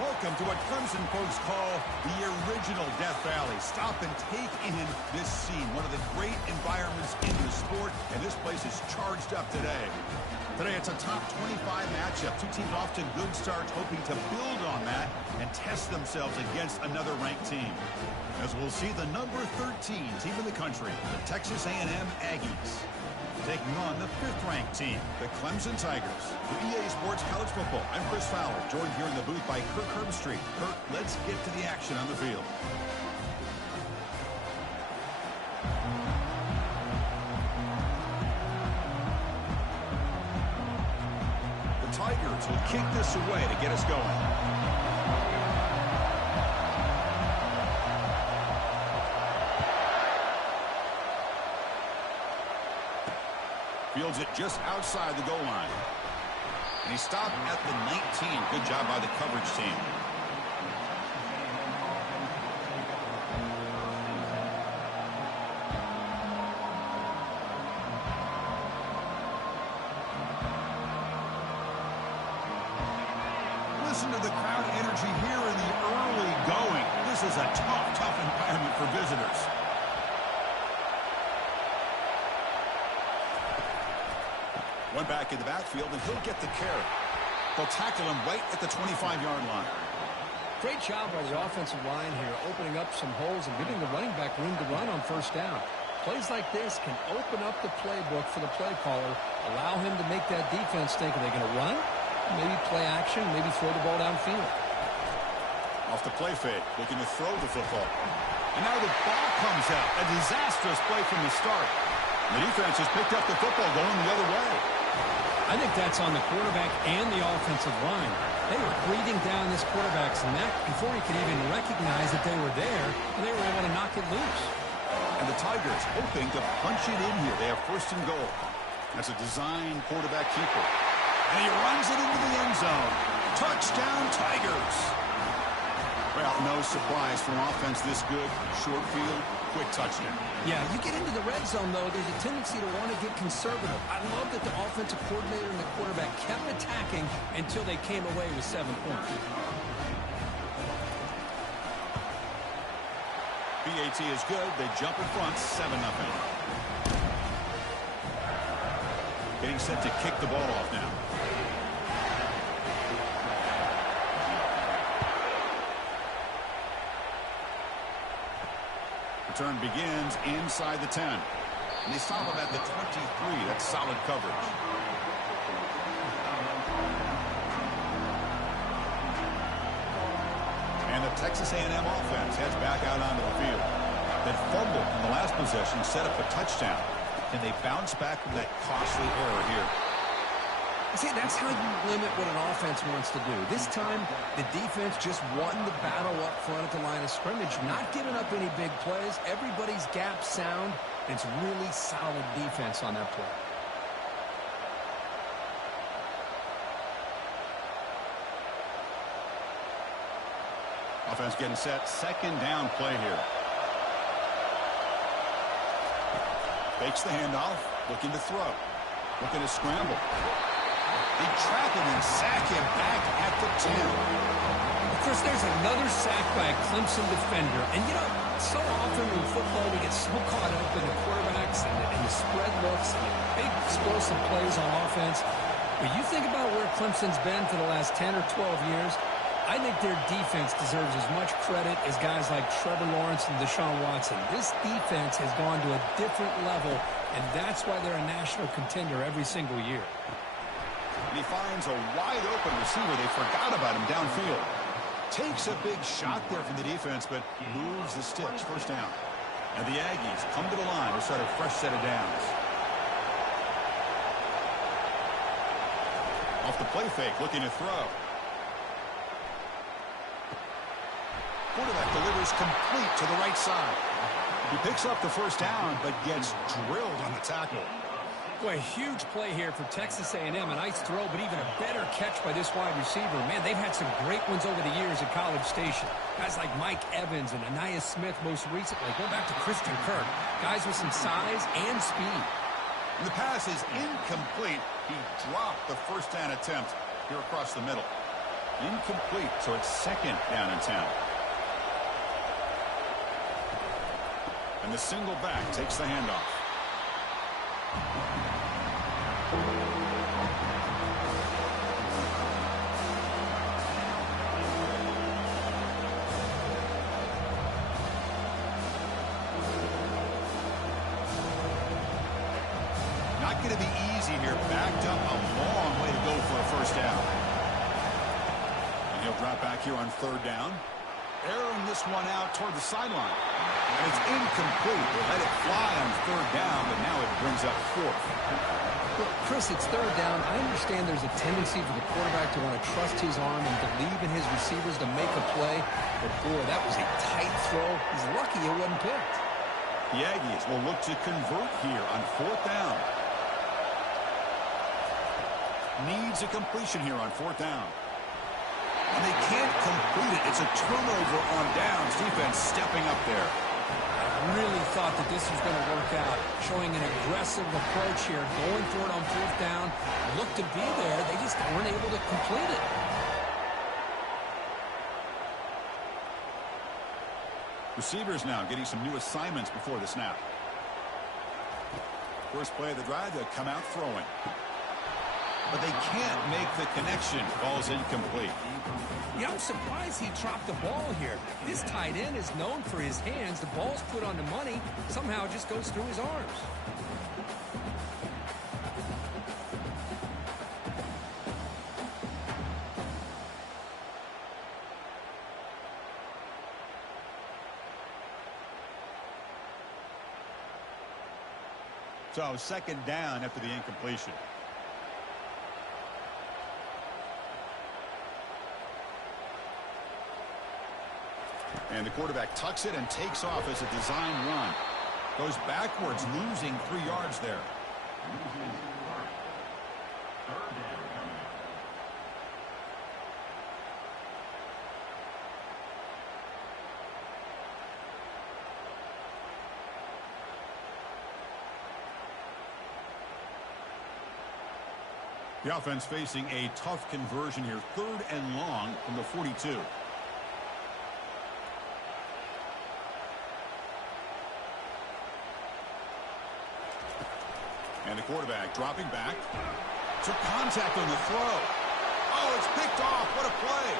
Welcome to what Clemson folks call the original Death Valley. Stop and take in this scene, one of the great environments in the sport, and this place is charged up today. Today it's a top 25 matchup. Two teams off to good starts, hoping to build on that and test themselves against another ranked team. As we'll see, the number 13 team in the country, the Texas A&M Aggies, taking on the 5th-ranked team, the Clemson Tigers. For EA Sports College Football, I'm Chris Fowler, joined here in the booth by Kirk Herbstreit. Kirk, let's get to the action on the field. The Tigers will kick this away to get us going. Fields it just outside the goal line. And he stopped at the 19. Good job by the coverage team. Listen to the crowd energy here in the early going. This is a tough environment for visitors. One back in the backfield, and he'll get the carry. They'll tackle him right at the 25-yard line. Great job by the offensive line here, opening up some holes and giving the running back room to run on first down. Plays like this can open up the playbook for the play caller, allow him to make that defense think, are they going to run? Maybe play action, maybe throw the ball downfield. Off the play fake, looking to throw the football. And now the ball comes out. A disastrous play from the start. The defense has picked up the football going the other way. I think that's on the quarterback and the offensive line. They were breathing down this quarterback's neck before he could even recognize that they were there, and they were able to knock it loose. And the Tigers hoping to punch it in here. They have first and goal. That's a design quarterback keeper. And he runs it into the end zone. Touchdown, Tigers. Well, no surprise for an offense this good. Short field, quick touchdown. Yeah, you get into the red zone, though, there's a tendency to want to get conservative. I love that the offensive coordinator and the quarterback kept attacking until they came away with 7 points. BAT is good. They jump in front, 7-0. Getting set to kick the ball off now. Return begins inside the 10. And they stop him at the 23. That's solid coverage. And the Texas A&M offense heads back out onto the field. That fumble in the last possession set up a touchdown. And they bounce back from that costly error here. See, that's how you limit what an offense wants to do. This time, the defense just won the battle up front at the line of scrimmage, not giving up any big plays. Everybody's gap sound. It's really solid defense on that play. Offense getting set. Second down play here. Fakes the handoff. Looking to throw. Looking to scramble. They trap him and sack him back at the 10. Of course, there's another sack by a Clemson defender. And, you know, so often in football we get so caught up in the quarterbacks and the spread looks and the big explosive plays on offense. But you think about where Clemson's been for the last 10 or 12 years, I think their defense deserves as much credit as guys like Trevor Lawrence and Deshaun Watson. This defense has gone to a different level, and that's why they're a national contender every single year. And he finds a wide-open receiver. They forgot about him downfield. Takes a big shot there from the defense, but moves the sticks. First down. And the Aggies come to the line to start a fresh set of downs. Off the play fake, looking to throw. Quarterback delivers complete to the right side. He picks up the first down, but gets drilled on the tackle. Boy, a huge play here for Texas A&M. A nice throw, but even a better catch by this wide receiver. Man, they've had some great ones over the years at College Station. Guys like Mike Evans and Anais Smith most recently. Going back to Christian Kirk. Guys with some size and speed. And the pass is incomplete. He dropped the first down attempt here across the middle. Incomplete, so it's second down and 10. And the single back takes the handoff. Not going to be easy here. Backed up a long way to go for a first down. And he'll drop back here on third down. Airing this one out toward the sideline. And it's incomplete. They let it fly on third down, but now it brings up fourth. Well, Chris, it's third down. I understand there's a tendency for the quarterback to want to trust his arm and believe in his receivers to make a play. But, boy, that was a tight throw. He's lucky it wasn't picked. The Aggies will look to convert here on fourth down. Needs a completion here on fourth down. And they can't complete it. It's a turnover on downs. Defense stepping up there. I really thought that this was going to work out, showing an aggressive approach here, going for it on fourth down. Looked to be there. They just weren't able to complete it. Receivers now getting some new assignments before the snap. First play of the drive, they'll come out throwing. But they can't make the connection. Ball's incomplete. Yeah, I'm surprised he dropped the ball here. This tight end is known for his hands. The ball's put on the money. Somehow it just goes through his arms. So second down after the incompletion. And the quarterback tucks it and takes off as a design run. Goes backwards, losing 3 yards there. The offense facing a tough conversion here. 3rd and long from the 42. And the quarterback dropping back. Took contact on the throw. Oh, it's picked off. What a play.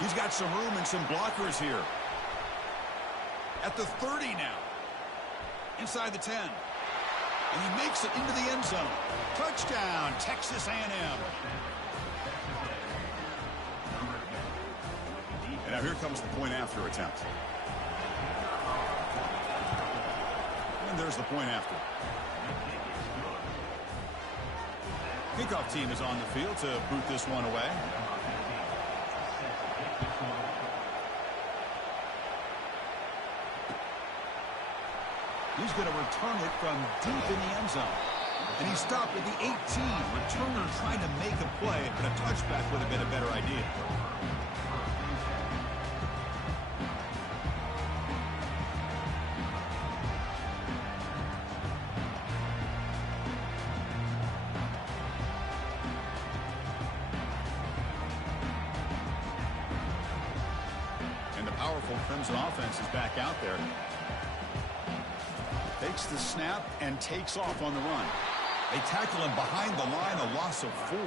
He's got some room and some blockers here. At the 30 now. Inside the 10. And he makes it into the end zone. Touchdown, Texas A&M. And now here comes the point after attempt. And there's the point after. Kickoff team is on the field to boot this one away. He's going to return it from deep in the end zone. And he stopped at the 18. Returner trying to make a play, but a touchback would have been a better idea. And the powerful Clemson offense is back out there. Takes the snap and takes off on the run. They tackle him behind the line, a loss of 4.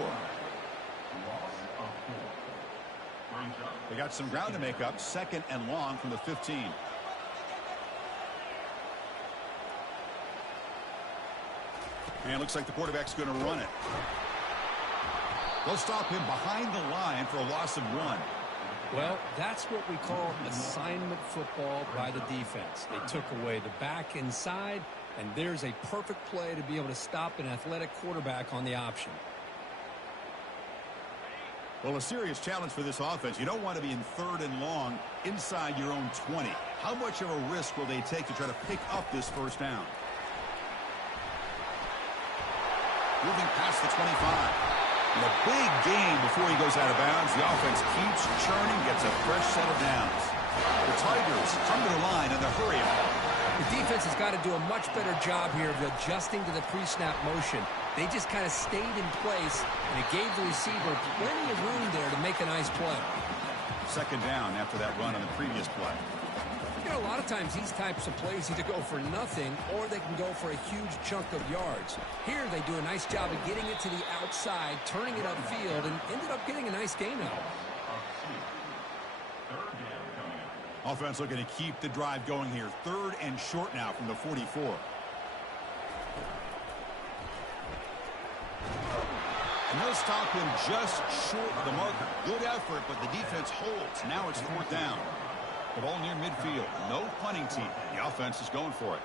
They got some ground to make up. 2nd and long from the 15. And it looks like the quarterback's going to run it. They'll stop him behind the line for a loss of 1. Well, that's what we call assignment football by the defense. They took away the back inside, and there's a perfect play to be able to stop an athletic quarterback on the option. Well, a serious challenge for this offense. You don't want to be in 3rd and long inside your own 20. How much of a risk will they take to try to pick up this first down? Moving past the 25. In a big game before he goes out of bounds. The offense keeps churning, gets a fresh set of downs. The Tigers come to the line and they're hurrying. The defense has got to do a much better job here of adjusting to the pre-snap motion. They just kind of stayed in place, and it gave the receiver plenty of room there to make a nice play. Second down after that run on the previous play. You know, a lot of times these types of plays either go for nothing or they can go for a huge chunk of yards. Here they do a nice job of getting it to the outside, turning it upfield, and ended up getting a nice gain out of it. Offense looking to keep the drive going here. 3rd and short now from the 44. And they'll stop him just short of the marker. Good effort, but the defense holds. Now it's 4th down. The ball near midfield. No punting team. The offense is going for it.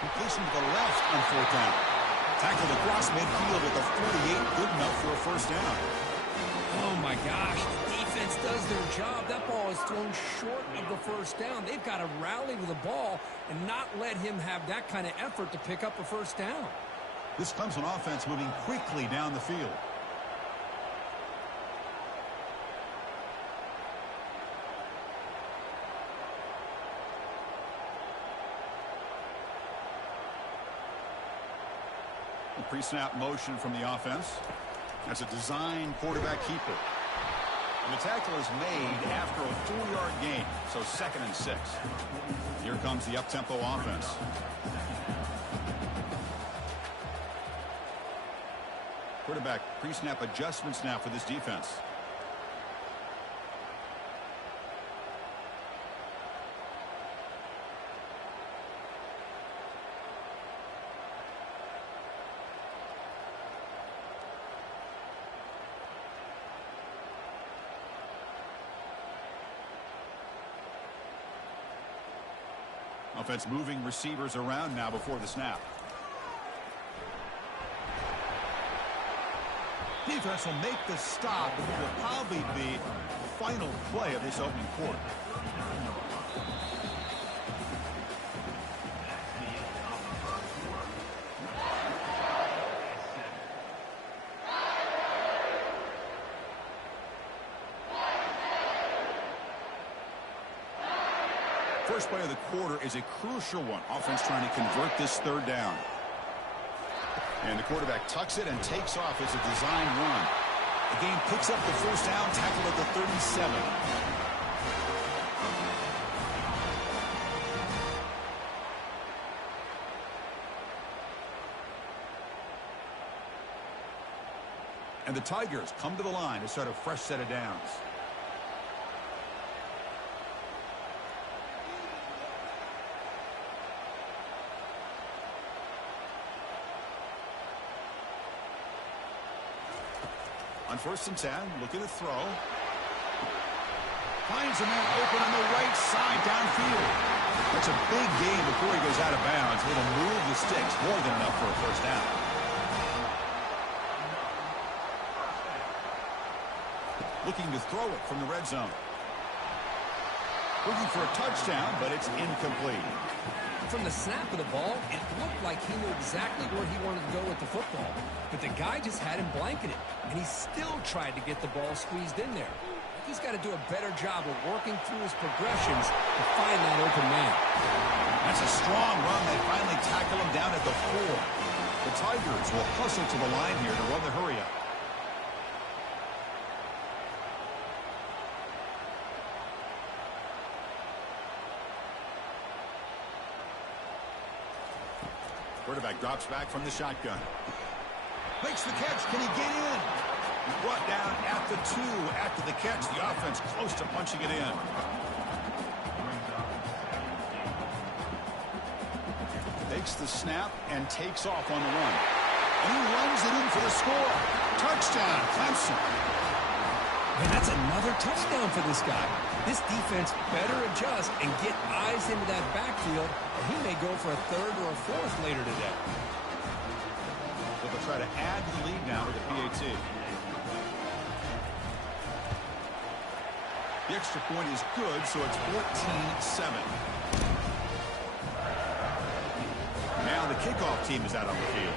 Completion to the left on 4th down. Tackled across midfield at the 48. Good enough for a first down. Oh, my gosh. The defense does their job. That ball is thrown short of the first down. They've got to rally with the ball and not let him have that kind of effort to pick up a first down. This Clemson offense moving quickly down the field. The pre-snap motion from the offense. That's a design quarterback keeper. And the tackle is made after a 4-yard gain, so 2nd and 6. Here comes the up-tempo offense. Quarterback pre-snap adjustments now for this defense. Offense moving receivers around now before the snap. Defense will make the stop, and it will probably be the final play of this opening quarter. First play of the quarter is a crucial one. Offense trying to convert this 3rd down. And the quarterback tucks it and takes off as a design run. The game picks up the first down, tackled at the 37. And the Tigers come to the line to start a fresh set of downs. On 1st and 10, looking to throw. Finds a man open on the right side downfield. That's a big gain before he goes out of bounds. It'll move the sticks, more than enough for a first down. Looking to throw it from the red zone. Looking for a touchdown, but it's incomplete. From the snap of the ball, it looked like he knew exactly where he wanted to go with the football. But the guy just had him blanketed, and he still tried to get the ball squeezed in there. He's got to do a better job of working through his progressions to find that open man. That's a strong run. They finally tackle him down at the 4. The Tigers will hustle to the line here to run the hurry-up. Quarterback drops back from the shotgun. Makes the catch. Can he get in? He's brought down at the 2 after the catch. The offense close to punching it in. Takes the snap and takes off on the run. And he runs it in for the score. Touchdown, Clemson. And that's another touchdown for this guy. This defense better adjust and get eyes into that backfield, or he may go for a 3rd or a 4th later today. But they'll try to add to the lead now with the PAT. The extra point is good, so it's 14-7. Now the kickoff team is out on the field.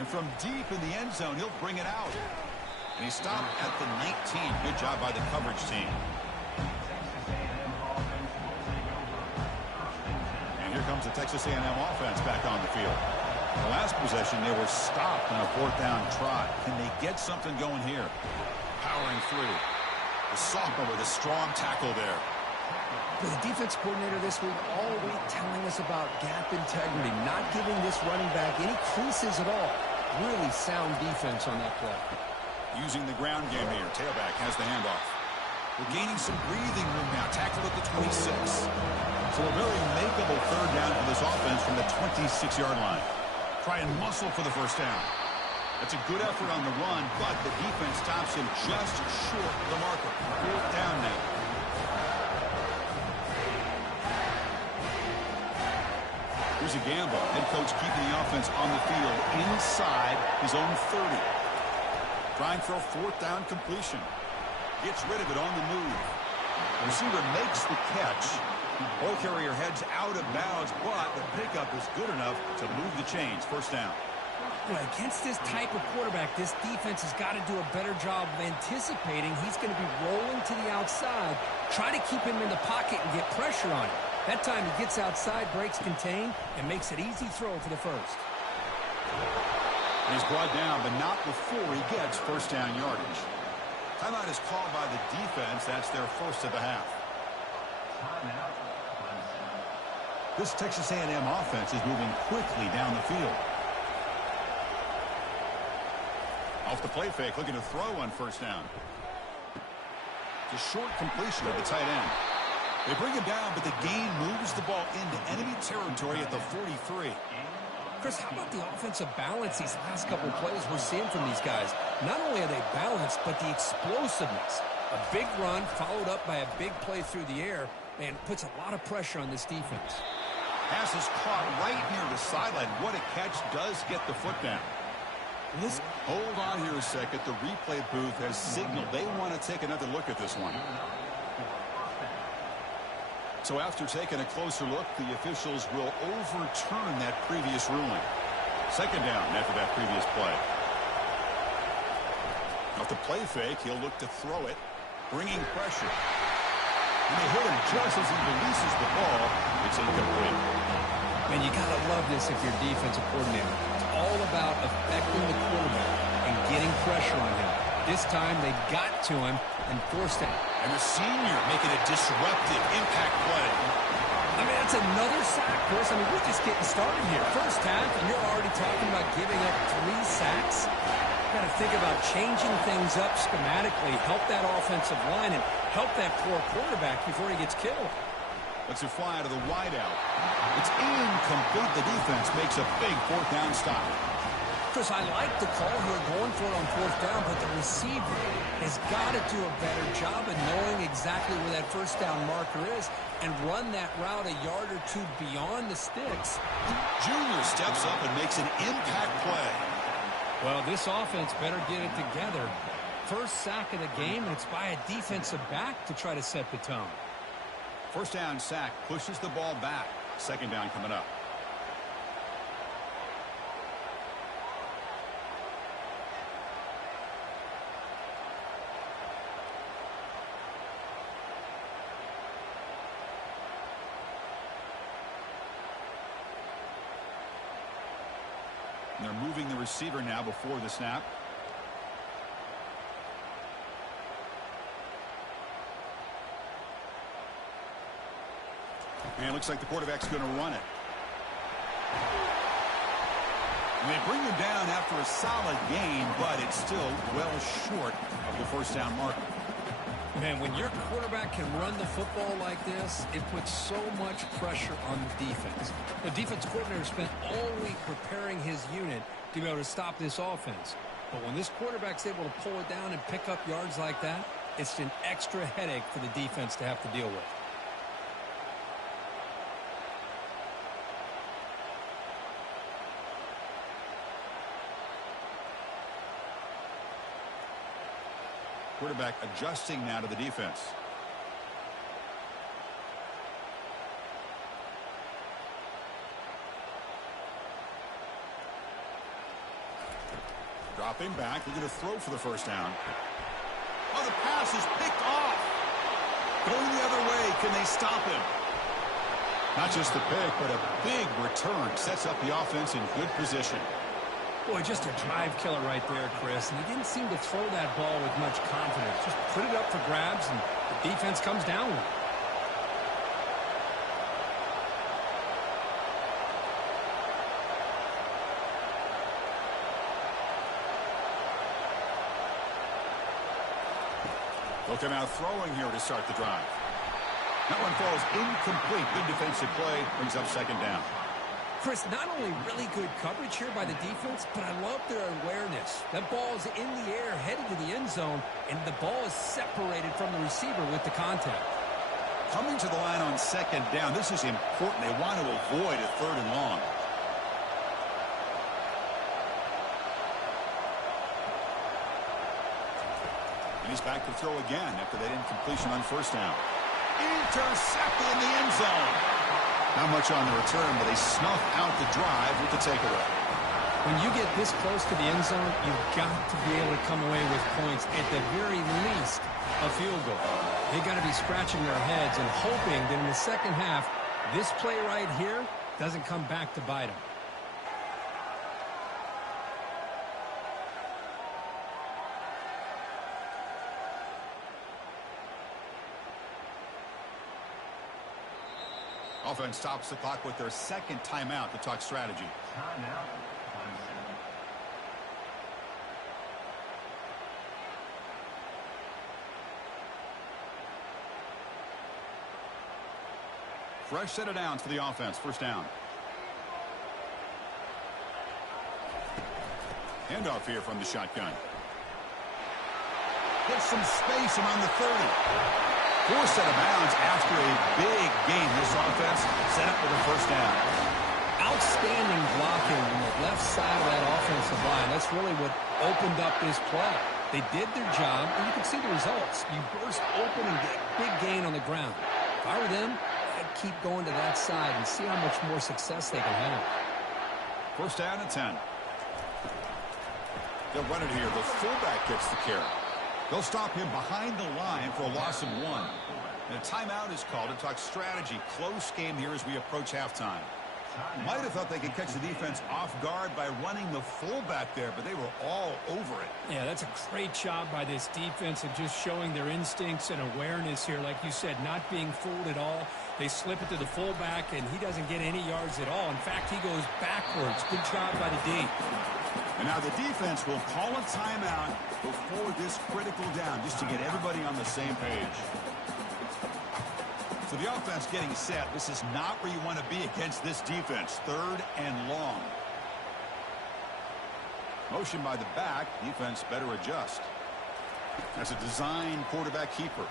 And from deep in the end zone, he'll bring it out. And he stopped at the 19. Good job by the coverage team. And here comes the Texas A&M offense back on the field. The last possession, they were stopped on a 4th down try. Can they get something going here? Powering through. The sophomore with a strong tackle there. The defense coordinator this week all week telling us about gap integrity, not giving this running back any creases at all. Really sound defense on that play. Using the ground game here. Tailback has the handoff. We're gaining some breathing room now. Tackled at the 26. So a very makeable 3rd down for this offense from the 26-yard line. Try and muscle for the 1st down. That's a good effort on the run, but the defense stops him just short of the marker. 4th down now. Here's a gamble. Head coach keeping the offense on the field inside his own 30. Trying for a 4th down completion. Gets rid of it on the move. The receiver makes the catch. Ball carrier heads out of bounds, but the pickup is good enough to move the chains. 1st down. Well, against this type of quarterback, this defense has got to do a better job of anticipating he's going to be rolling to the outside. Try to keep him in the pocket and get pressure on him. That time he gets outside, breaks contain, and makes an easy throw for the 1st. And he's brought down, but not before he gets 1st down yardage. Timeout is called by the defense. That's their 1st of the half. This Texas A&M offense is moving quickly down the field. Off the play fake, looking to throw on 1st down. It's a short completion of the tight end. They bring him down, but the gain moves the ball into enemy territory at the 43. Chris, how about the offensive balance these last couple of plays we're seeing from these guys? Not only are they balanced, but the explosiveness. A big run followed up by a big play through the air, and puts a lot of pressure on this defense. Pass is caught right near the sideline. What a catch does get the foot down. Hold on here a second. The replay booth has signaled they want to take another look at this one. So after taking a closer look, the officials will overturn that previous ruling. 2nd down after that previous play. Off the play fake, he'll look to throw it, bringing pressure. And they hit him just as he releases the ball. It's incomplete. Man, you got to love this if you're defensive coordinator. It's all about affecting the quarterback and getting pressure on him. This time they got to him and forced him. And the senior making a disruptive impact play. I mean, that's another sack, Chris. I mean, we're just getting started here. 1st half, and you're already talking about giving up 3 sacks. Got to think about changing things up schematically, help that offensive line, and help that poor quarterback before he gets killed. Let's it fly to the wideout. It's incomplete. The defense makes a big 4th down stop. Chris, I like the call here going for it on 4th down, but the receiver has got to do a better job of knowing exactly where that 1st down marker is and run that route a yard or 2 beyond the sticks. Junior steps up and makes an impact play. Well, this offense better get it together. 1st sack of the game, and it's by a defensive back to try to set the tone. 1st down sack pushes the ball back. 2nd down coming up. And they're moving the receiver now before the snap. And it looks like the quarterback's going to run it. And they bring him down after a solid gain, but it's still well short of the 1st down marker. Man, when your quarterback can run the football like this, it puts so much pressure on the defense. The defense coordinator spent all week preparing his unit to be able to stop this offense. But when this quarterback's able to pull it down and pick up yards like that, it's an extra headache for the defense to have to deal with. Quarterback adjusting now to the defense. Dropping back, looking to throw for the first down. Oh, the pass is picked off. Going the other way, can they stop him? Not just the pick, but a big return sets up the offense in good position. Boy, just a drive killer right there, Chris. And he didn't seem to throw that ball with much confidence. Just put it up for grabs, and the defense comes down with it. They'll come out throwing here to start the drive. That one falls incomplete. Good defensive play. Brings up second down. Chris, not only really good coverage here by the defense, but I love their awareness. That ball is in the air, headed to the end zone, and the ball is separated from the receiver with the contact. Coming to the line on second down, this is important. They want to avoid a third and long. And he's back to throw again after that incompletion on first down. Intercepted in the end zone. Not much on the return, but they snuff out the drive with the takeaway. When you get this close to the end zone, you've got to be able to come away with points, at the very least, a field goal. They got to be scratching their heads and hoping that in the second half, this play right here doesn't come back to bite them. Offense stops the clock with their second timeout to talk strategy. Timeout. Fresh set of downs for the offense. First down. Handoff here from the shotgun. Gets some space around the 30. Fourth set of bounds after a big gain. This offense set up with a first down. Outstanding blocking on the left side of that offensive line. That's really what opened up this play. They did their job, and you can see the results. You burst open and get a big gain on the ground. If I were them, I'd keep going to that side and see how much more success they can have. First down and 10. They'll run it here. The fullback gets the carry. They'll stop him behind the line for a loss of 1. And a timeout is called to talk strategy. Close game here as we approach halftime. Might have thought they could catch the defense off guard by running the fullback there, but they were all over it. Yeah, that's a great job by this defense of just showing their instincts and awareness here. Like you said, not being fooled at all. They slip it to the fullback, and he doesn't get any yards at all. In fact, he goes backwards. Good job by the D. And now the defense will call a timeout before this critical down, just to get everybody on the same page. So the offense getting set. This is not where you want to be against this defense. Third and long. Motion by the back. Defense better adjust. That's a design quarterback keeper.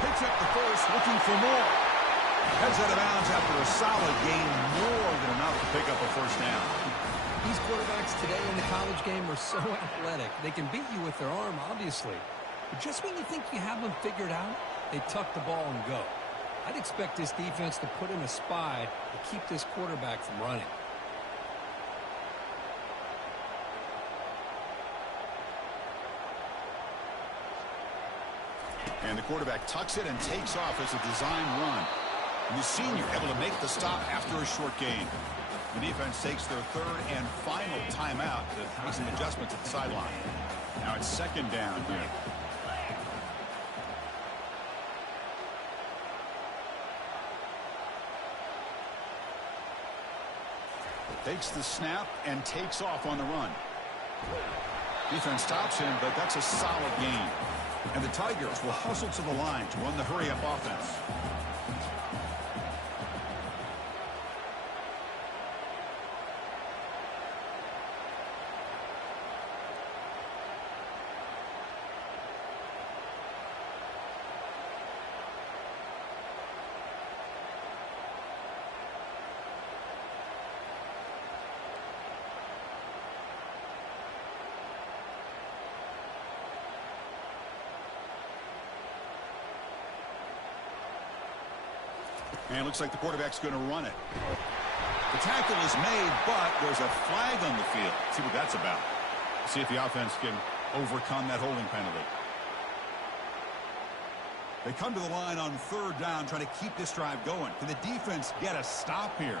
Picks up the first, looking for more. Heads out of bounds after a solid gain, more than enough to pick up a first down. These quarterbacks today in the college game are so athletic. They can beat you with their arm, obviously. But just when you think you have them figured out, they tuck the ball and go. I'd expect this defense to put in a spy to keep this quarterback from running. And the quarterback tucks it and takes off as a design run. And the senior able to make the stop after a short gain. The defense takes their third and final timeout to make some adjustments at the sideline. Now it's second down here. Takes the snap and takes off on the run. Defense stops him, but that's a solid gain. And the Tigers will hustle to the line to run the hurry-up offense. And it looks like the quarterback's going to run it. The tackle is made, but there's a flag on the field. See what that's about. See if the offense can overcome that holding penalty. They come to the line on third down, trying to keep this drive going. Can the defense get a stop here?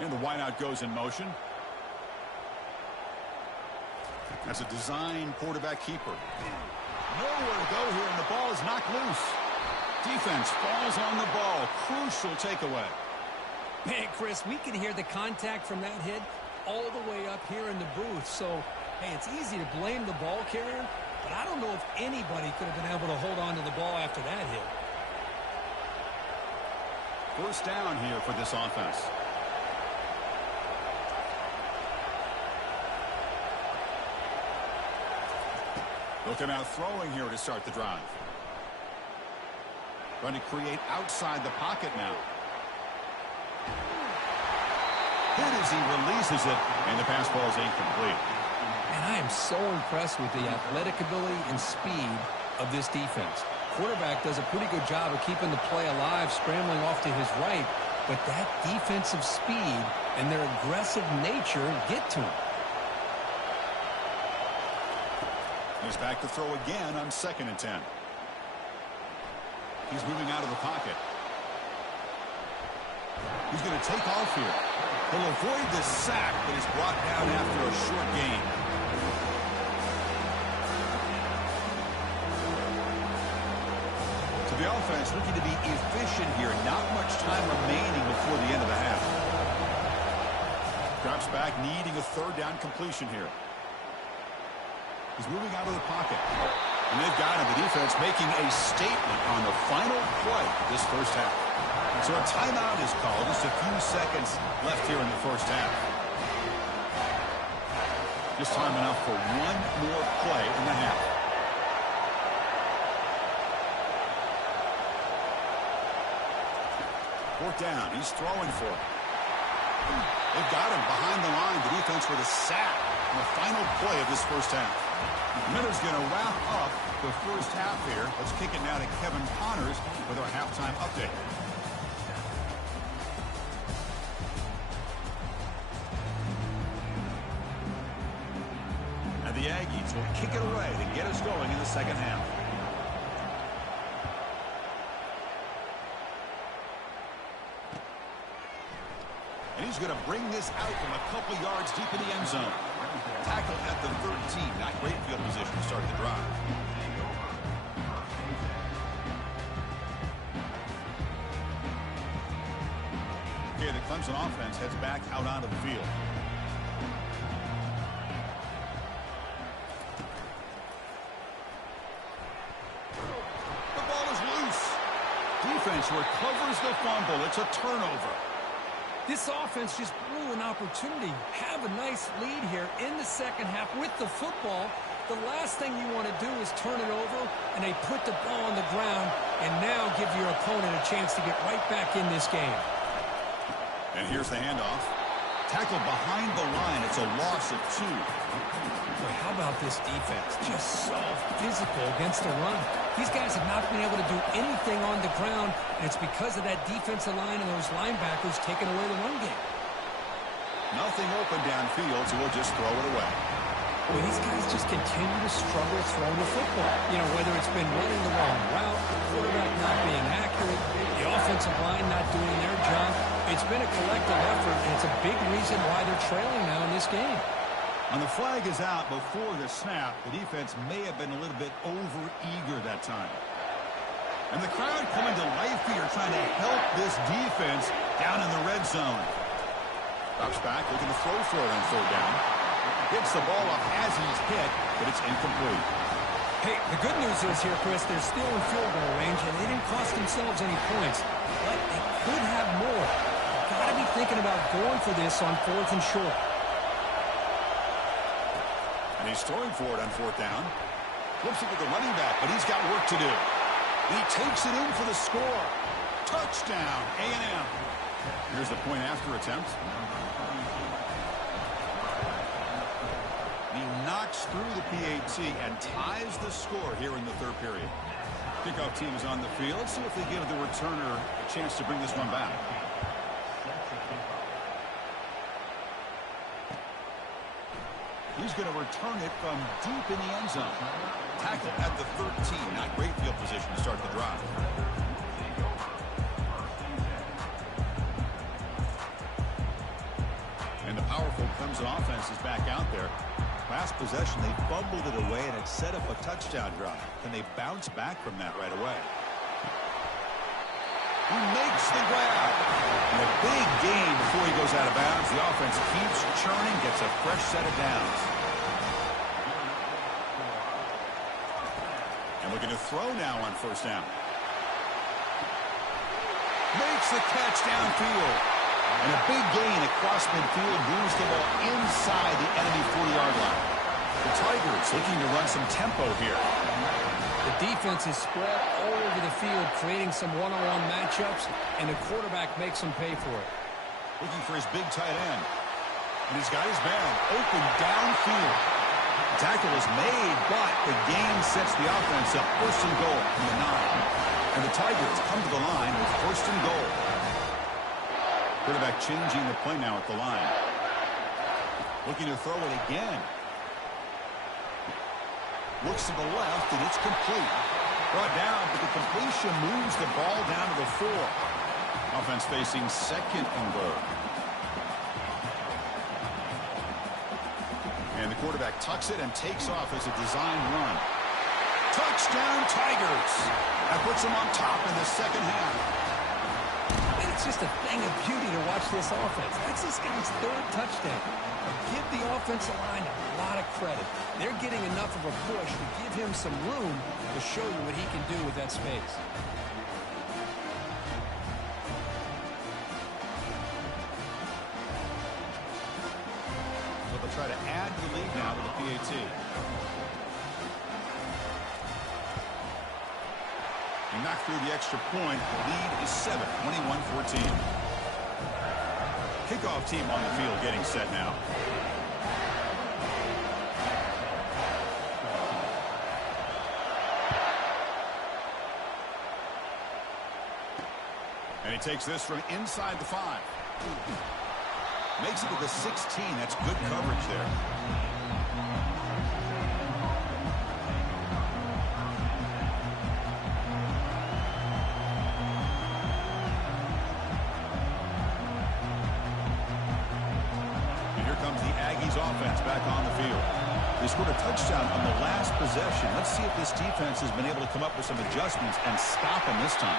And the wideout goes in motion. That's a design quarterback keeper. Nowhere to go here, and the ball is knocked loose. Defense falls on the ball. Crucial takeaway. Man, Chris, we can hear the contact from that hit all the way up here in the booth. So, hey, it's easy to blame the ball carrier, but I don't know if anybody could have been able to hold on to the ball after that hit. First down here for this offense. Looking out throwing here to start the drive. Trying to create outside the pocket now. Hit as he releases it, and the pass ball is incomplete. And I am so impressed with the athletic ability and speed of this defense. Quarterback does a pretty good job of keeping the play alive, scrambling off to his right, but that defensive speed and their aggressive nature get to him. He's back to throw again on 2nd and 10. He's moving out of the pocket. He's going to take off here. He'll avoid the sack, but is brought down after a short gain. So the offense looking to be efficient here. Not much time remaining before the end of the half. Drops back, needing a third down completion here. He's moving out of the pocket. And they've got him. The defense making a statement on the final play of this first half. So a timeout is called. Just a few seconds left here in the first half. Just time enough for one more play in the half. Fourth down. He's throwing for it. They've got him behind the line. The defense with a sack on the final play of this first half. Miller's going to wrap up the first half here. Let's kick it now to Kevin Connors with our halftime update. And the Aggies will kick it away to get us going in the second half. And he's going to bring this out from a couple yards deep in the end zone. Tackle at the 13. Not great field position to start the drive. Okay, the Clemson offense heads back out onto the field. The ball is loose. Defense recovers the fumble. It's a turnover. This offense just blew an opportunity. Have a nice lead here in the second half with the football. The last thing you want to do is turn it over, and they put the ball on the ground and now give your opponent a chance to get right back in this game. And here's the handoff. Tackle behind the line. It's a loss of 2. Boy, how about this defense? Just so physical against the run. These guys have not been able to do anything on the ground, and it's because of that defensive line and those linebackers taking away the run game. Nothing open downfield, so we'll just throw it away. Boy, these guys just continue to struggle throwing the football. You know, whether it's been running the wrong route, the quarterback not being accurate, the offensive line not doing their job. It's been a collective effort, and it's a big reason why they're trailing now in this game. And the flag is out before the snap. The defense may have been a little bit over-eager that time. And the crowd coming to life here, trying to help this defense down in the red zone. Drops back, looking to throw for it on third down. Gets the ball up as he's hit, but it's incomplete. Hey, the good news is here, Chris, they're still in field goal range, and they didn't cost themselves any points. But they could have more. You've got to be thinking about going for this on 4th and short. And he's throwing for it on 4th down. Flips it to the running back, but he's got work to do. And he takes it in for the score. Touchdown, A&M. Here's the point after attempt. He knocks breaks through the PAT and ties the score here in the third period. Kickoff team is on the field. Let's see if they give the returner a chance to bring this one back. He's going to return it from deep in the end zone. Tackle at the 13. Not great field position to start the drive. And the powerful Clemson offense is back out there. Last possession, they fumbled it away, and it set up a touchdown drive. Can they bounce back from that right away? He makes the grab. And a big gain before he goes out of bounds. The offense keeps churning, gets a fresh set of downs. And looking to throw now on first down. Makes the catch downfield. And a big gain across midfield moves the ball inside the enemy 40-yard line. The Tigers looking to run some tempo here. The defense is spread all over the field, creating some one-on-one matchups, and the quarterback makes them pay for it. Looking for his big tight end. And he's got his man open downfield. The tackle is made, but the gain sets the offense up. First and goal from the 9. And the Tigers come to the line with first and goal. Quarterback changing the play now at the line. Looking to throw it again. Looks to the left, and it's complete. Brought down, but the completion moves the ball down to the 4. Offense facing second and goal. And the quarterback tucks it and takes off as a design run. Touchdown, Tigers! That puts them on top in the second half. And it's just a thing of beauty to watch this offense. That's this guy's third touchdown. Give the offensive line a lot of credit. They're getting enough of a push to give him some room to show you what he can do with that space. So they'll try to add the lead now to the PAT. He knocked through the extra point. The lead is 7, 21-14. Kickoff team on the field getting set now. And he takes this from inside the 5. Makes it to the 16. That's good coverage there. Offense back on the field. They scored a touchdown on the last possession. Let's see if this defense has been able to come up with some adjustments and stop him this time.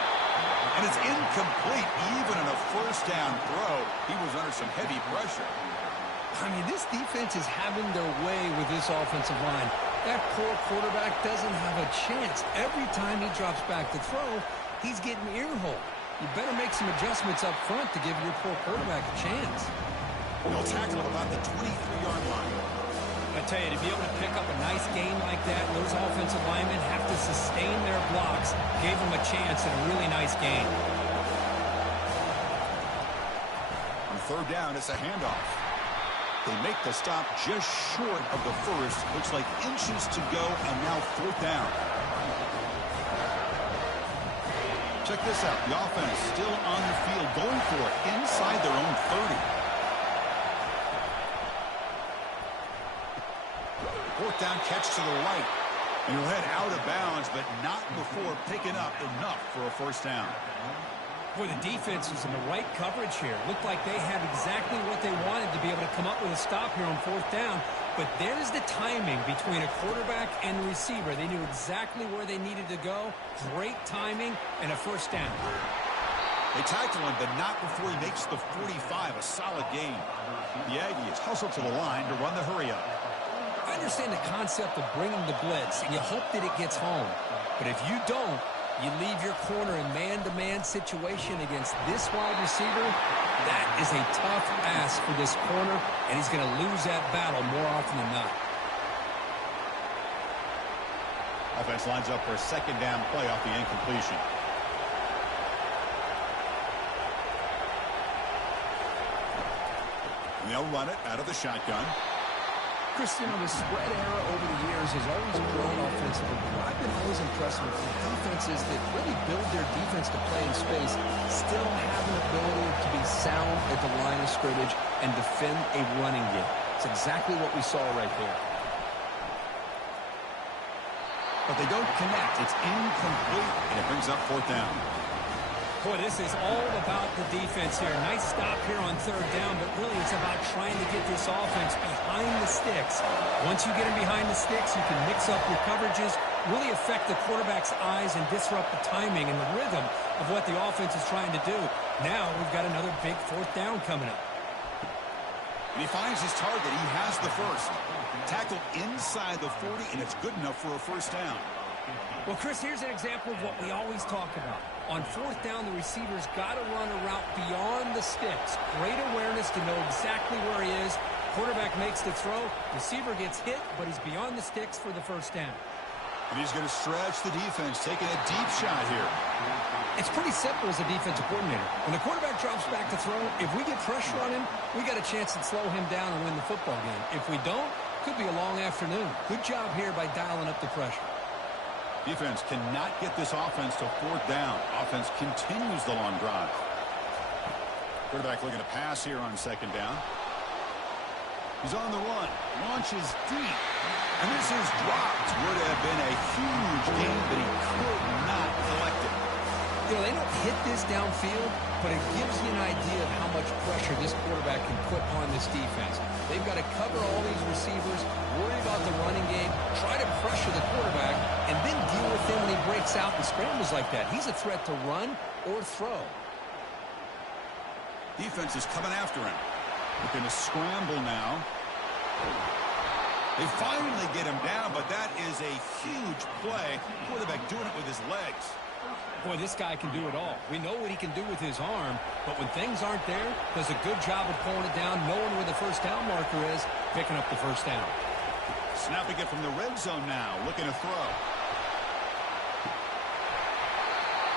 And it's incomplete. Even in a first down throw, he was under some heavy pressure. I mean, this defense is having their way with this offensive line. That poor quarterback doesn't have a chance. Every time he drops back to throw, he's getting earholed. You better make some adjustments up front to give your poor quarterback a chance. They'll tackle him about the 23-yard line. I tell you, to be able to pick up a nice gain like that, those offensive linemen have to sustain their blocks. Gave them a chance at a really nice gain. On third down, it's a handoff. They make the stop just short of the first. Looks like inches to go, and now fourth down. Check this out. The offense still on the field, going for it inside their own 30. Fourth down catch to the right. And he'll head out of bounds, but not before picking up enough for a first down. Boy, the defense was in the right coverage here. Looked like they had exactly what they wanted to be able to come up with a stop here on fourth down. But there's the timing between a quarterback and the receiver. They knew exactly where they needed to go. Great timing and a first down. They tackle him, but not before he makes the 45. A solid gain. The Aggies hustle to the line to run the hurry-up. I understand the concept of bringing the blitz, and you hope that it gets home. But if you don't, you leave your corner in man-to-man situation against this wide receiver. That is a tough ask for this corner, and he's going to lose that battle more often than not. Offense lines up for a second down play off the incompletion. And they'll run it out of the shotgun. Chris, you know, the spread era over the years has always grown offensively. But I've been always impressed with the defenses that really build their defense to play in space, still have an ability to be sound at the line of scrimmage and defend a running game. It's exactly what we saw right there. But they don't connect. It's incomplete, and it brings up fourth down. Boy, this is all about the defense here. Nice stop here on third down, but really it's about trying to get this offense behind the sticks. Once you get them behind the sticks, you can mix up your coverages, really affect the quarterback's eyes and disrupt the timing and the rhythm of what the offense is trying to do. Now we've got another big fourth down coming up. And he finds his target. He has the first. Tackled inside the 40, and it's good enough for a first down. Well, Chris, here's an example of what we always talk about. On fourth down, the receiver's got to run a route beyond the sticks. Great awareness to know exactly where he is. Quarterback makes the throw. Receiver gets hit, but he's beyond the sticks for the first down. And he's going to stretch the defense, taking a deep shot here. It's pretty simple as a defensive coordinator. When the quarterback drops back to throw, if we get pressure on him, we got a chance to slow him down and win the football game. If we don't, could be a long afternoon. Good job here by dialing up the pressure. Defense cannot get this offense to fourth down. Offense continues the long drive. Quarterback looking to pass here on second down. He's on the run. Launches deep. And this is dropped. Would have been a huge gain, but he could not collect it. You know, they don't hit this downfield, but it gives you an idea of how much pressure this quarterback can put on this defense. They've got to cover all these receivers, worry about the running game, try to pressure the quarterback, and then deal with him when he breaks out and scrambles like that. He's a threat to run or throw. Defense is coming after him. Looking to scramble now. They finally get him down, but that is a huge play. Quarterback doing it with his legs. Boy, this guy can do it all. We know what he can do with his arm, but when things aren't there, does a good job of pulling it down, knowing where the first down marker is, picking up the first down. Snapping it from the red zone now, looking to throw.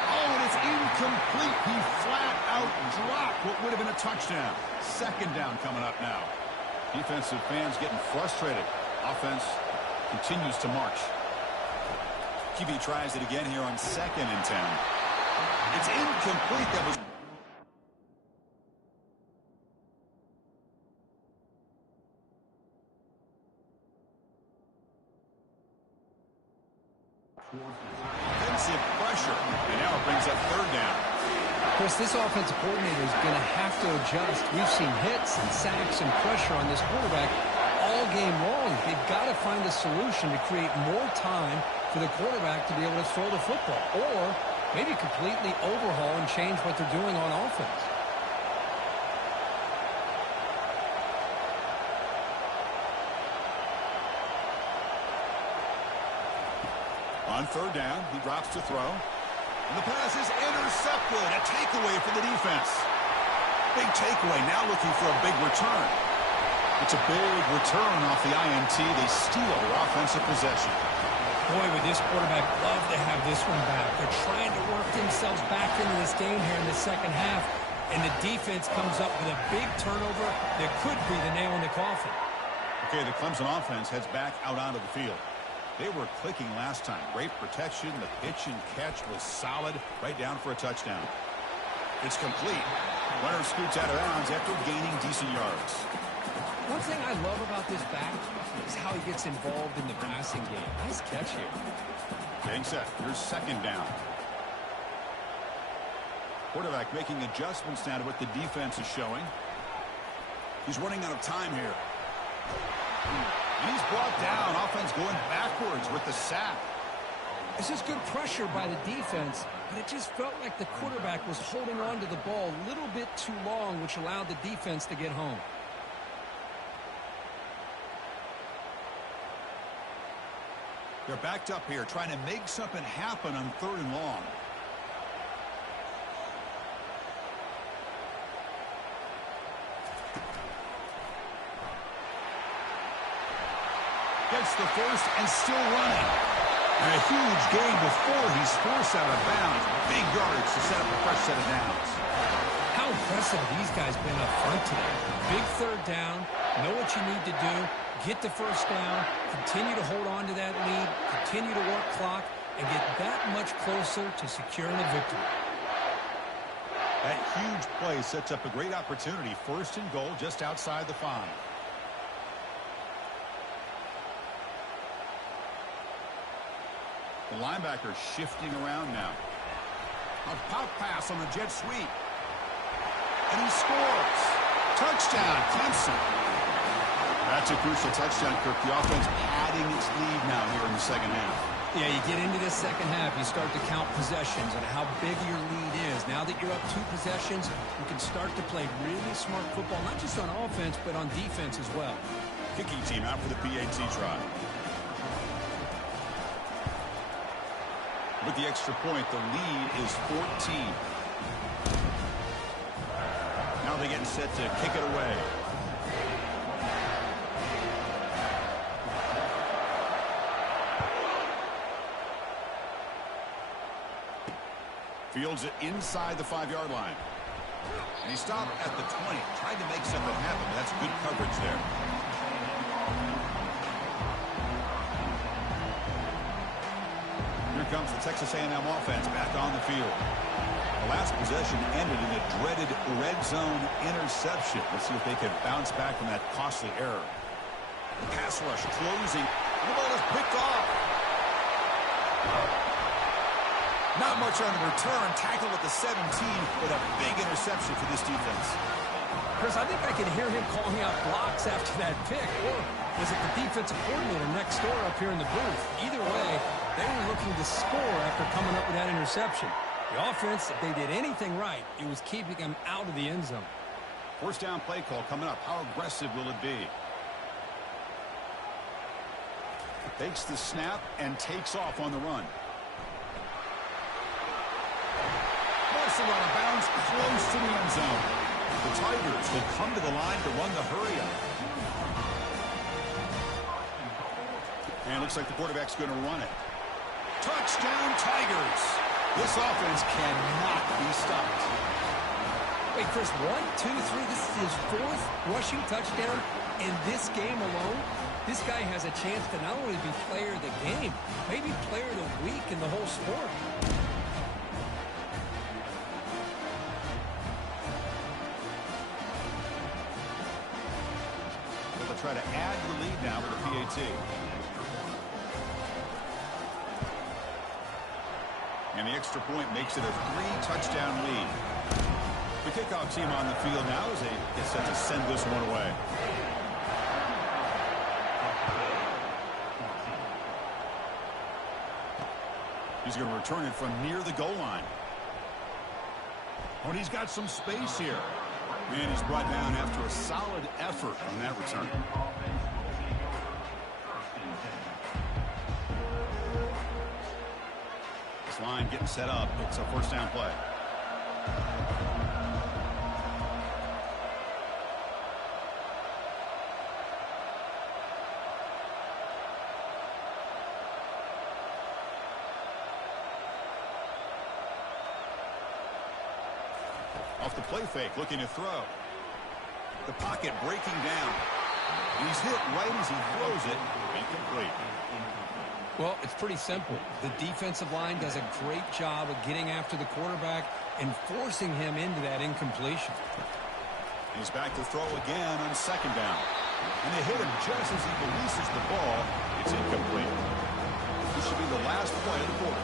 Oh, and it's incomplete. He flat out dropped what would have been a touchdown. Second down coming up now. Defensive fans getting frustrated. Offense continues to march. QB tries it again here on 2nd and 10. It's incomplete. That was offensive pressure. And now it brings up third down. Chris, this offensive coordinator is going to have to adjust. We've seen hits and sacks and pressure on this quarterback all game long. They've got to find a solution to create more time for the quarterback to be able to throw the football, or maybe completely overhaul and change what they're doing on offense. On third down, he drops to throw. And the pass is intercepted. A takeaway for the defense. Big takeaway, now looking for a big return. It's a big return off the INT. They steal their offensive possession. Boy, would this quarterback love to have this one back. They're trying to work themselves back into this game here in the second half, and the defense comes up with a big turnover that could be the nail in the coffin. Okay, the Clemson offense heads back out onto the field. They were clicking last time. Great protection. The pitch and catch was solid, right down for a touchdown. It's complete. Runner scoots out of bounds after gaining decent yards. One thing I love about this back is how he gets involved in the passing game. Nice catch here. Getting set. Here's second down. Quarterback making adjustments now to what the defense is showing. He's running out of time here. And he's brought down. Offense going backwards with the sack. This is good pressure by the defense, but it just felt like the quarterback was holding on to the ball a little bit too long, which allowed the defense to get home. They're backed up here, trying to make something happen on third and long. Gets the first and still running. And a huge gain before he's forced out of bounds. Big yardage to set up a fresh set of downs. How impressive these guys been up front today. Big third down, Know what you need to do. Get the first down. Continue to hold on to that lead. Continue to work clock and get that much closer to securing a victory. That huge play sets up a great opportunity. First and goal just outside the 5. The linebacker shifting around now. A pop pass on the jet sweep. And he scores. Touchdown, Clemson. That's a crucial touchdown, Kirk. The offense padding its lead now here in the second half. Yeah, you get into this second half, you start to count possessions and how big your lead is. Now that you're up 2 possessions, you can start to play really smart football, not just on offense, but on defense as well. Kicking team out for the PAT try. With the extra point, the lead is 14. Now they get set to kick it away. Fields it inside the 5-yard line. And he stopped at the 20. Tried to make something happen, but that's good coverage there. Here comes the Texas A&M offense back on the field. The last possession ended in a dreaded red zone interception. Let's see if they can bounce back from that costly error. Pass rush closing. The ball is picked off. Not much on the return. Tackled at the 17 with a big interception for this defense. Chris, I think I can hear him calling out blocks after that pick. Or was it the defensive coordinator next door up here in the booth? Either way, they were looking to score after coming up with that interception. The offense, if they did anything right, it was keeping them out of the end zone. First down play call coming up. How aggressive will it be? Takes the snap and takes off on the run. Out of bounds, close to the end zone. The Tigers will come to the line to run the hurry-up. And looks like the quarterback's going to run it. Touchdown, Tigers. This offense cannot be stopped. Wait, Chris, 1, 2, 3. This is his 4th rushing touchdown in this game alone. This guy has a chance to not only be player of the game, maybe player of the week in the whole sport. Try to add to the lead now with the PAT. And the extra point makes it a 3-touchdown lead. The kickoff team on the field now as they get set to send this one away. He's going to return it from near the goal line. Oh, and he's got some space here. And he's brought down after a solid effort on that return. This line getting set up. It's a first down play. Off the play fake, looking to throw. The pocket breaking down. And he's hit right as he throws it. Incomplete. Well, it's pretty simple. The defensive line does a great job of getting after the quarterback and forcing him into that incompletion. He's back to throw again on second down. And they hit him just as he releases the ball. It's incomplete. This should be the last play of the quarter.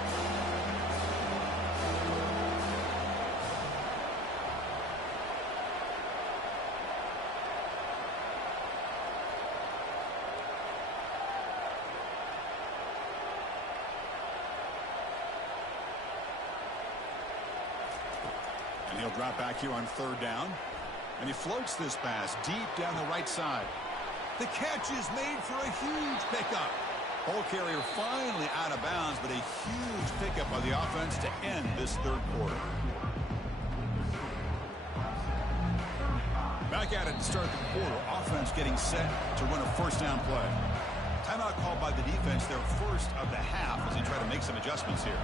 And he'll drop back here on third down. And he floats this pass deep down the right side. The catch is made for a huge pickup. Ball carrier finally out of bounds, but a huge pickup by the offense to end this third quarter. Back at it to start the quarter. Offense getting set to run a first down play. Timeout called by the defense, their first of the half as they try to make some adjustments here.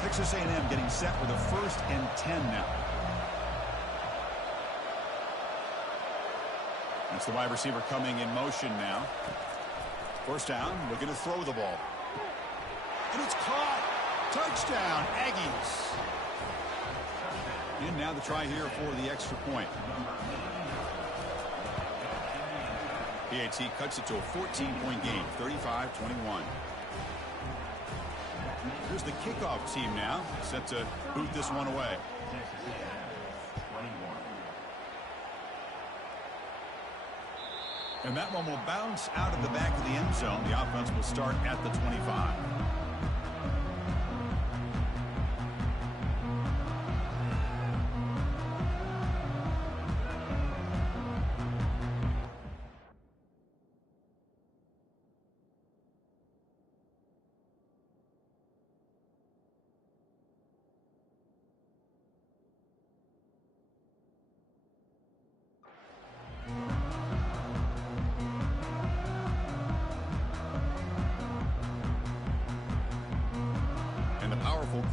Texas A&M getting set with a 1st and 10 now. That's the wide receiver coming in motion now. First down, looking to throw the ball. And it's caught. Touchdown, Aggies. And now the try here for the extra point. PAT cuts it to a 14-point game, 35-21. Here's the kickoff team now, set to boot this one away. And that one will bounce out of the back of the end zone. The offense will start at the 25.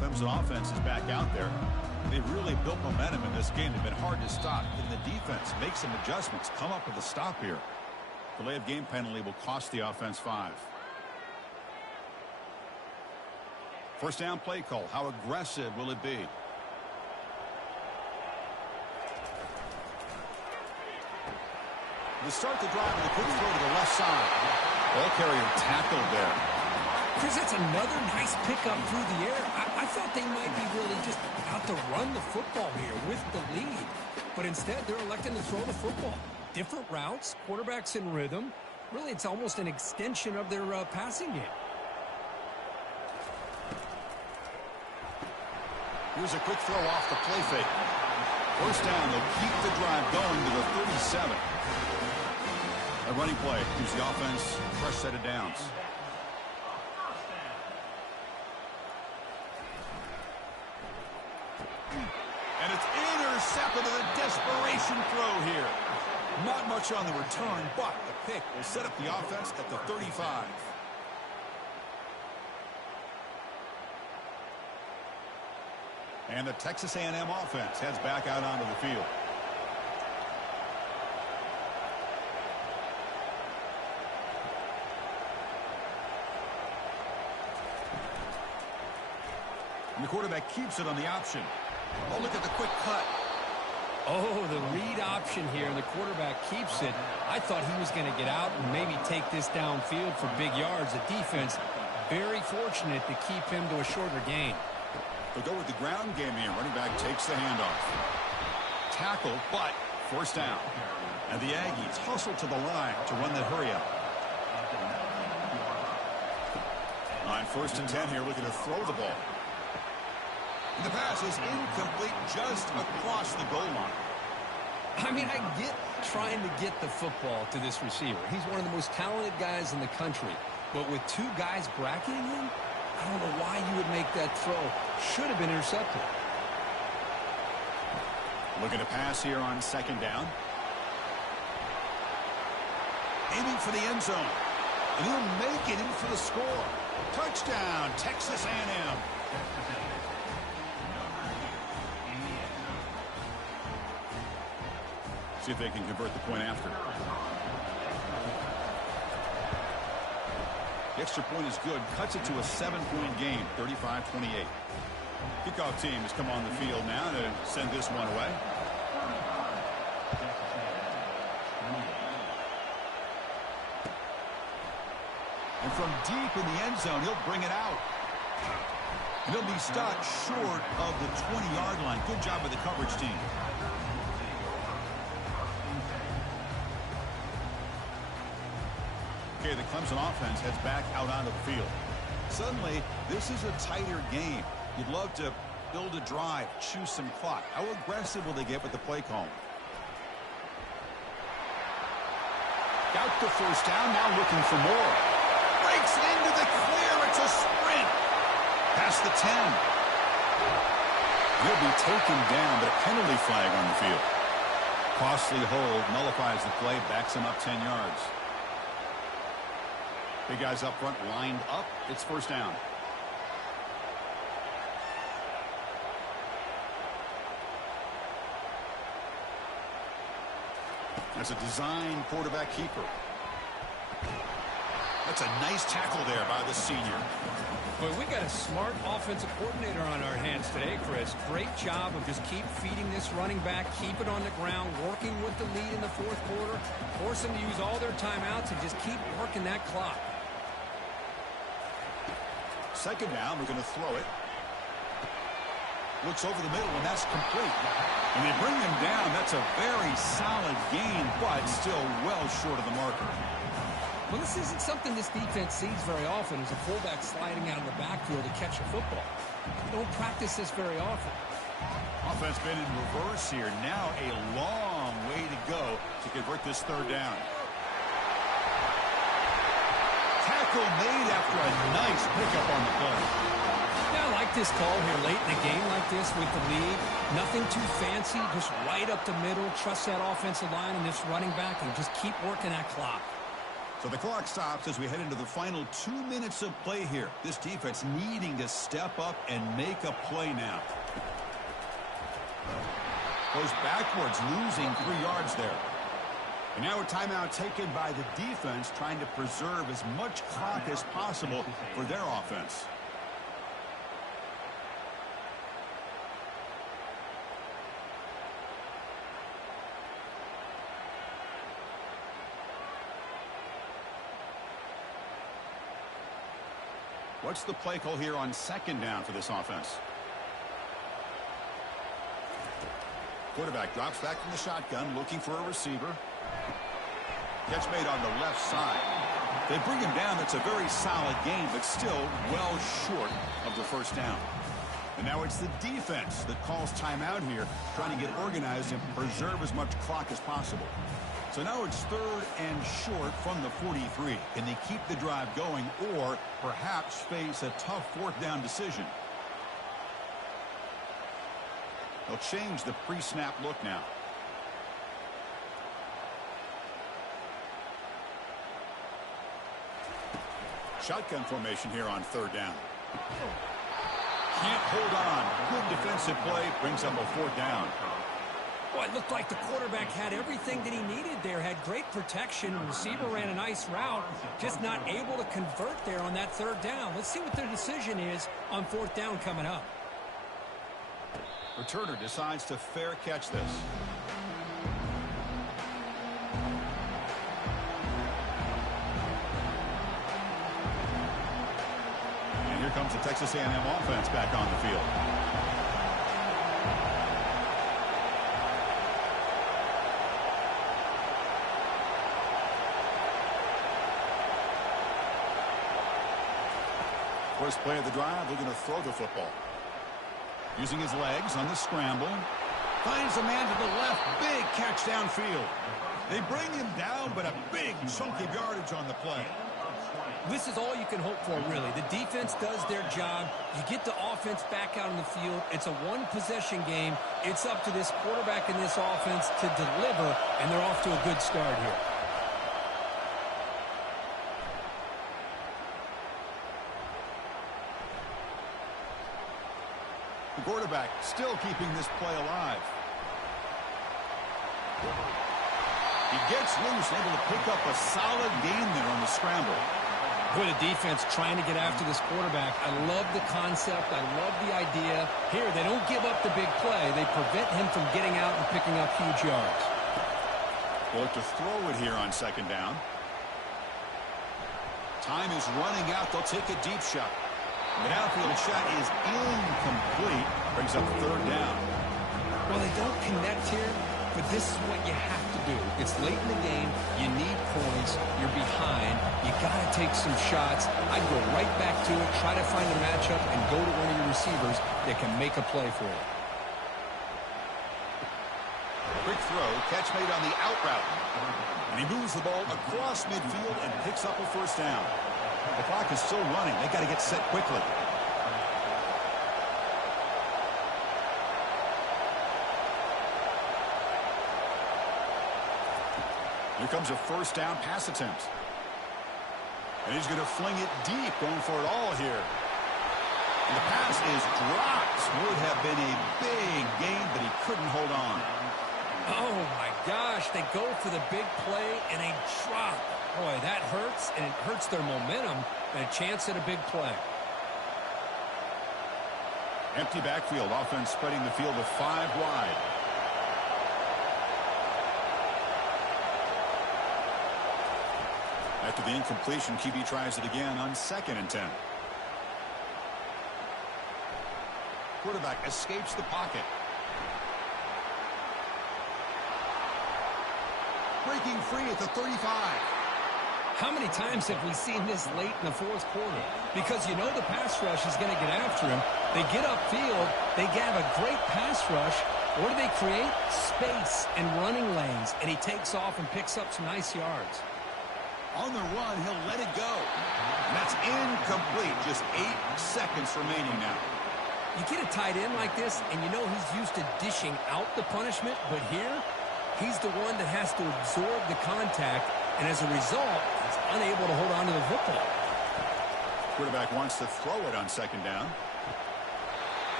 Clemson offense is back out there. They've really built momentum in this game. They've been hard to stop. Can the defense make some adjustments, come up with a stop here? Delay of game penalty will cost the offense 5. First down play call. How aggressive will it be? To start the drive with a quick throw to the left side. Ball carrier tackled there. Chris, that's another nice pickup through the air. I thought they might be really just out to run the football here with the lead. But instead, they're electing to throw the football. Different routes, quarterbacks in rhythm. Really, it's almost an extension of their passing game. Here's a quick throw off the play fake. First down, they'll keep the drive going to the 37. A running play gives the offense a fresh set of downs. And it's intercepted in a desperation throw here. Not much on the return, but the pick will set up the offense at the 35. And the Texas A&M offense heads back out onto the field. And the quarterback keeps it on the option. Oh, look at the quick cut. Oh, the read option here, and the quarterback keeps it. I thought he was going to get out and maybe take this downfield for big yards. The defense, very fortunate to keep him to a shorter gain. They'll go with the ground game here. Running back takes the handoff. Tackle, but first down. And the Aggies hustle to the line to run that hurry up. On 1st and 10 here, looking to throw the ball. And the pass is incomplete just across the goal line. I mean, I get trying to get the football to this receiver. He's one of the most talented guys in the country. But with two guys bracketing him, I don't know why you would make that throw. Should have been intercepted. Looking to pass here on 2nd down. Aiming for the end zone. And he'll make it in for the score. Touchdown, Texas A&M. See if they can convert the point after. The extra point is good. Cuts it to a 7-point game, 35-28. Kickoff team has come on the field now to send this one away. And from deep in the end zone, he'll bring it out. And he'll be stopped short of the 20-yard line. Good job by the coverage team. Okay, the Clemson offense heads back out onto the field. Suddenly, this is a tighter game. You'd love to build a drive, choose some clock. How aggressive will they get with the play call? Got the first down, now looking for more. Breaks into the clear, it's a sprint. Past the 10. He'll be taken down, but a penalty flag on the field. Costly hold, nullifies the play, backs him up 10 yards. Big guys up front lined up. It's first down. That's a design quarterback keeper. That's a nice tackle there by the senior. Boy, we got a smart offensive coordinator on our hands today, Chris. Great job of just keep feeding this running back, keep it on the ground, working with the lead in the fourth quarter, force them to use all their timeouts and just keep working that clock. Second down, we're going to throw it. Looks over the middle, and that's complete. And they bring him down. That's a very solid gain, but still well short of the marker. Well, this isn't something this defense sees very often, is a fullback sliding out of the backfield to catch a football. You don't practice this very often. Offense been in reverse here. Now a long way to go to convert this third down. Tackle made after a nice pickup on the play. Yeah, I like this call here late in a game like this with the lead. Nothing too fancy, just right up the middle. Trust that offensive line and this running back and just keep working that clock. So the clock stops as we head into the final 2 minutes of play here. This defense needing to step up and make a play now. Goes backwards, losing 3 yards there. And now a timeout taken by the defense, trying to preserve as much clock as possible for their offense. What's the play call here on second down for this offense? Quarterback drops back from the shotgun, looking for a receiver. Catch made on the left side. They bring him down. That's a very solid gain, but still well short of the first down. And now it's the defense that calls timeout here, trying to get organized and preserve as much clock as possible. So now it's third and short from the 43. Can they keep the drive going or perhaps face a tough fourth down decision? They'll change the pre-snap look now. Shotgun formation here on third down. Can't hold on. Good defensive play brings up a fourth down. Boy, it looked like the quarterback had everything that he needed there. Had great protection. The receiver ran a nice route. Just not able to convert there on that third down. Let's see what their decision is on fourth down coming up. Returner decides to fair catch this. And here comes the Texas A&M offense back on the field. First play of the drive, they're going to throw the football. Using his legs on the scramble. Finds a man to the left. Big catch downfield. They bring him down, but a big chunk of yardage on the play. This is all you can hope for, really. The defense does their job. You get the offense back out on the field. It's a one-possession game. It's up to this quarterback and this offense to deliver, and they're off to a good start here. The quarterback still keeping this play alive. He gets loose, able to pick up a solid gain there on the scramble. Boy, the defense trying to get after this quarterback. I love the concept. I love the idea. Here, they don't give up the big play. They prevent him from getting out and picking up huge yards. They'll look to throw it here on second down. Time is running out. They'll take a deep shot. The downfield shot is incomplete. Brings up third down. Well, they don't connect here, but this is what you have to do. It's late in the game. You need points. You're behind. You got to take some shots. I'd go right back to it, try to find a matchup, and go to one of your receivers that can make a play for you. Quick throw, catch made on the out route. And he moves the ball across midfield and picks up a first down. The clock is still running. They got to get set quickly. Here comes a first down pass attempt. And he's going to fling it deep, going for it all here. And the pass is dropped. Would have been a big gain, but he couldn't hold on. Oh, my gosh. They go for the big play, and they drop. Boy, that hurts, and it hurts their momentum and a chance at a big play. Empty backfield, offense spreading the field with 5 wide. After the incompletion, QB tries it again on 2nd and 10. Quarterback escapes the pocket. Breaking free at the 35. How many times have we seen this late in the fourth quarter? Because you know the pass rush is going to get after him. They get upfield. They have a great pass rush. What do they create? Space and running lanes. And he takes off and picks up some nice yards. On the run, he'll let it go. And that's incomplete. Just 8 seconds remaining now. You get a tight end like this, and you know he's used to dishing out the punishment. But here, he's the one that has to absorb the contact. And as a result, he's unable to hold on to the football. Quarterback wants to throw it on 2nd down.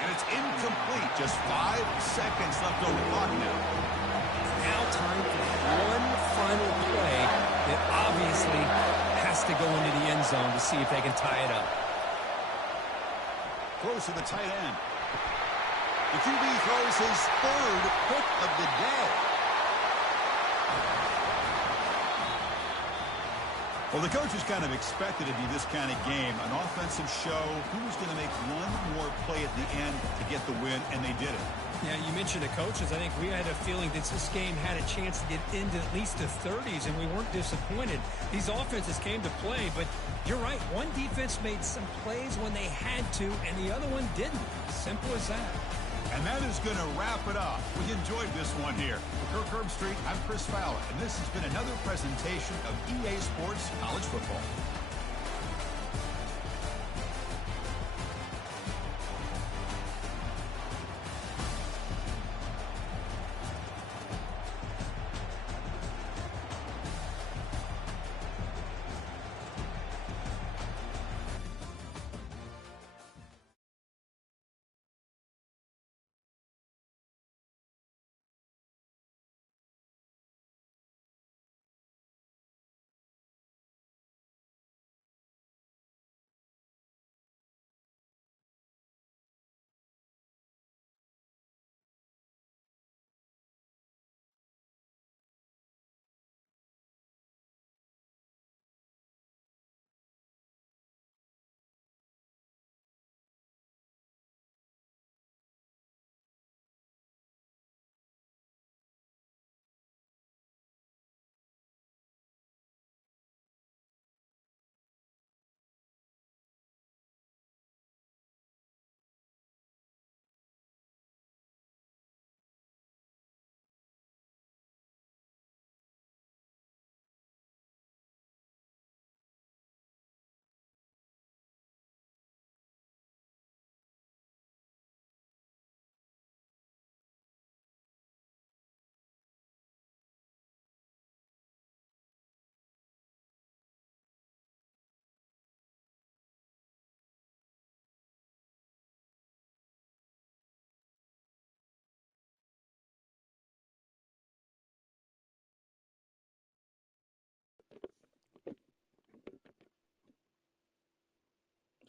And it's incomplete. Just 5 seconds left on the clock now. Now time for one final play that obviously has to go into the end zone to see if they can tie it up. Throws to the tight end. The QB throws his 3rd pick of the day. Well, the coaches kind of expected it to be this kind of game, an offensive show. Who was going to make one more play at the end to get the win, and they did it. Yeah, you mentioned the coaches. I think we had a feeling that this game had a chance to get into at least the 30s, and we weren't disappointed. These offenses came to play, but you're right. One defense made some plays when they had to, and the other one didn't. Simple as that. And that is going to wrap it up. We enjoyed this one here. For Kirk Herbstreit, I'm Chris Fowler, and this has been another presentation of EA Sports College Football.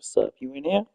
What's up? You in here?